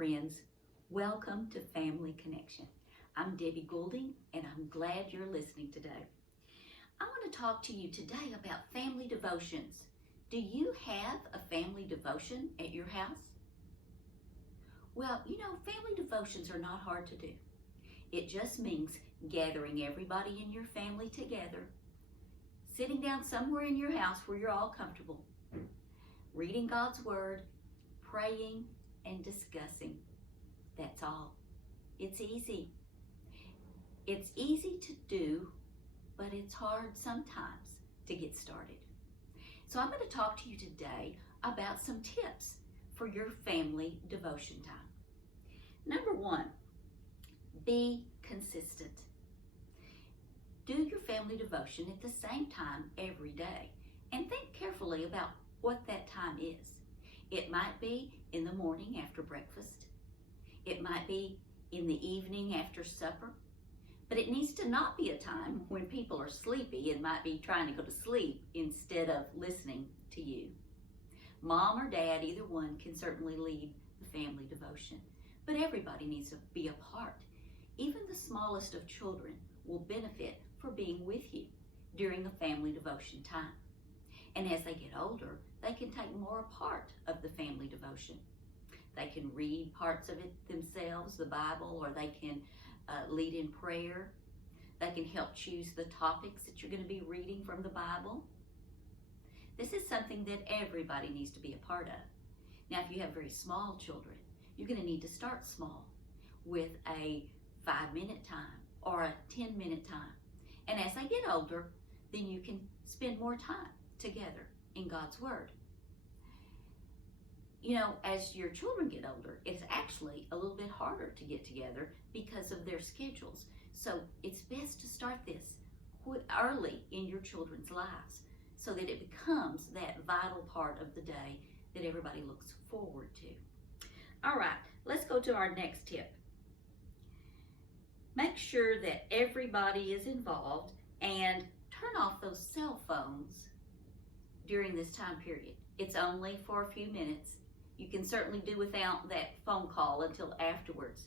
friends. Welcome to Family Connection. I'm Debbie Goulding, and I'm glad you're listening today. I want to talk to you today about family devotions. Do you have a family devotion at your house? Well, family devotions are not hard to do. It just means gathering everybody in your family together, sitting down somewhere in your house where you're all comfortable, reading God's Word, praying, and discussing. That's all. It's easy. It's easy to do, but it's hard sometimes to get started. So I'm going to talk to you today about some tips for your family devotion time. Number one, be consistent. Do your family devotion at the same time every day, and think carefully about what that time is. It might be in the morning after breakfast. It might be in the evening after supper. But it needs to not be a time when people are sleepy and might be trying to go to sleep instead of listening to you. Mom or dad, either one, can certainly lead the family devotion. But everybody needs to be a part. Even the smallest of children will benefit for being with you during a family devotion time. And as they get older, they can take more a part of the family devotion. They can read parts of it themselves, the Bible, or they can lead in prayer. They can help choose the topics that you're going to be reading from the Bible. This is something that everybody needs to be a part of. Now, if you have very small children, you're going to need to start small with a 5-minute time or a 10-minute time. And as they get older, then you can spend more time together in God's Word. As your children get older, it's actually a little bit harder to get together because of their schedules. So it's best to start this early in your children's lives so that it becomes that vital part of the day that everybody looks forward to. All right, let's go to our next tip. Make sure that everybody is involved and turn off those cell phones during this time period. It's only for a few minutes. You can certainly do without that phone call until afterwards.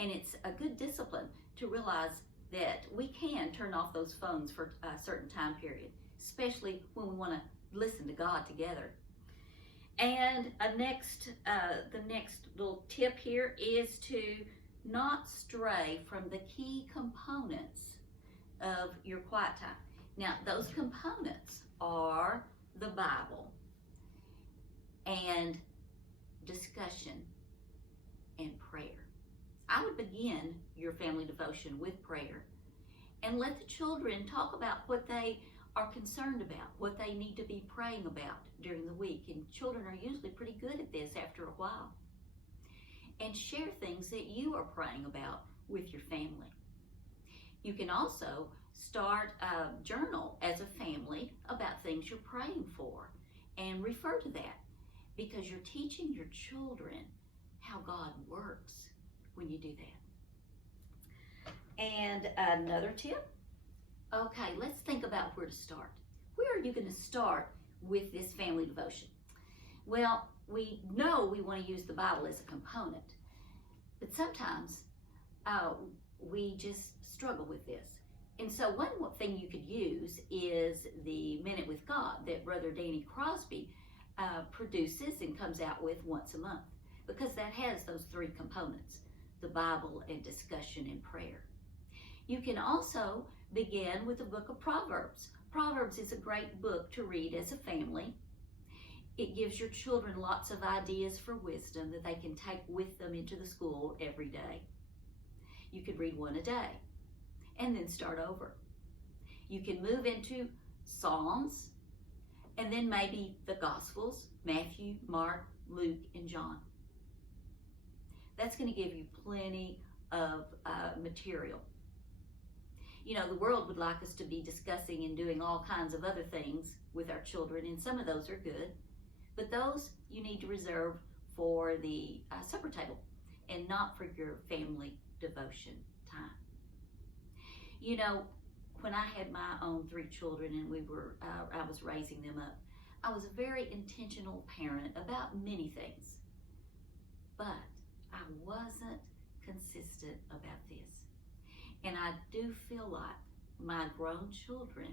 And it's a good discipline to realize that we can turn off those phones for a certain time period, especially when we want to listen to God together. And the next little tip here is to not stray from the key components of your quiet time. Now, those components are the Bible and discussion and prayer. I would begin your family devotion with prayer and let the children talk about what they are concerned about, what they need to be praying about during the week. And children are usually pretty good at this after a while. And share things that you are praying about with your family. You can also start a journal as a family about things you're praying for and refer to that, because you're teaching your children how God works when you do that. And another tip, okay, let's think about where to start. Where are you going to start with this family devotion? Well, we know we want to use the Bible as a component, but sometimes we just struggle with this. And so one thing you could use is the Minute with God that Brother Danny Crosby produces and comes out with once a month, because that has those 3 components: the Bible and discussion and prayer. You can also begin with the book of Proverbs. Proverbs is a great book to read as a family. It gives your children lots of ideas for wisdom that they can take with them into the school every day. You could read one a day and then start over. You can move into Psalms and then maybe the Gospels, Matthew, Mark, Luke, and John. That's going to give you plenty of material. The world would like us to be discussing and doing all kinds of other things with our children, and some of those are good, but those you need to reserve for the supper table and not for your family devotion time. When I had my own 3 children and I was raising them up, I was a very intentional parent about many things, but I wasn't consistent about this. And I do feel like my grown children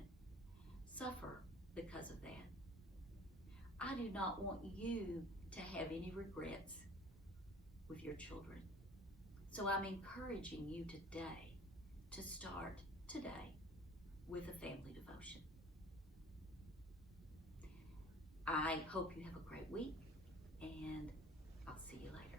suffer because of that. I do not want you to have any regrets with your children. So I'm encouraging you today to start today with a family devotion. I hope you have a great week, and I'll see you later.